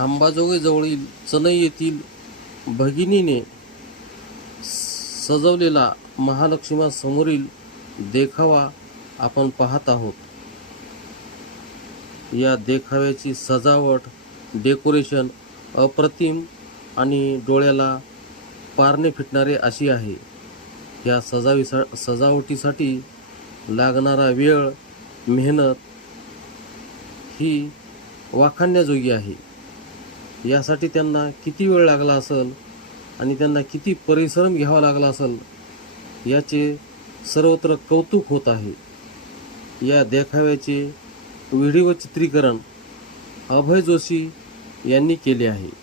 अंबाजोगाईजवळील चनई येथील भगिनीने सजवलेला महालक्ष्मीसमोरील देखावा आपण पाहत आहोत. या देखाव्याची सजावट डेकोरेशन अप्रतिम आणि डोळ्याला पारणे फिटणारे अशी आहे. या सजावीसा सजावटीसाठी लागणारा वेळ मेहनत ही वाखाणण्याजोगी आहे. यासाठी त्यांना किती वेळ लागला असेल आणि त्यांना किती परिश्रम घ्यावा लागला असेल याचे सर्वत्र कौतुक होत आहे. या देखाव्याचे व्हिडिओ चित्रीकरण अभय जोशी यांनी केले आहे.